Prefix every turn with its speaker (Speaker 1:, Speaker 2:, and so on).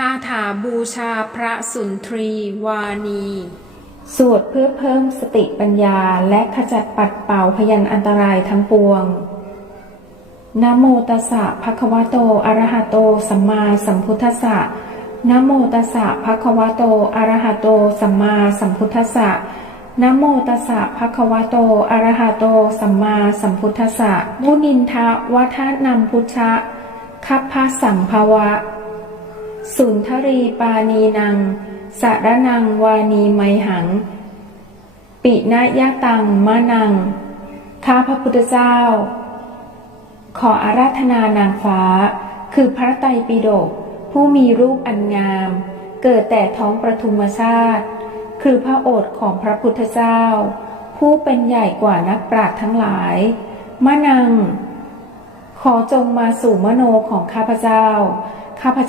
Speaker 1: คาถาบูชาพระสุนทรีวานี
Speaker 2: สวดเพื่อเพิ่มสติปัญญาและขจัดปัดเป่าพยันอันตรายทั้งปวงนะโมตัสสะภะคะวะโตอะระหะโต สัมมาสัมพุทธัสสะนะโมตัสสะภะคะวะโตอะระหะโต สัมมาสัมพุทธัสสะนะโมตัสสะภะคะวะโตอะระหะโต สัมมาสัมพุทธัสสะมุนินทะวัฒนำพุทธะคัพพะสัมภวะ สุนทรีปานีนัง สารนังวานีไมหัง ปินะยะตังมะนัง ข้าพระพุทธเจ้า ขออาราธนานางฟ้า คือพระไตรปิฎกผู้มีรูปอันงาม เกิดแต่ท้องประทุมชาติ คือพระโอษฐ์ของพระพุทธเจ้า ผู้เป็นใหญ่กว่านักปราชญ์ทั้งหลายมะนัง ขอจงมาสู่มโนของข้าพเจ้า ข้าพ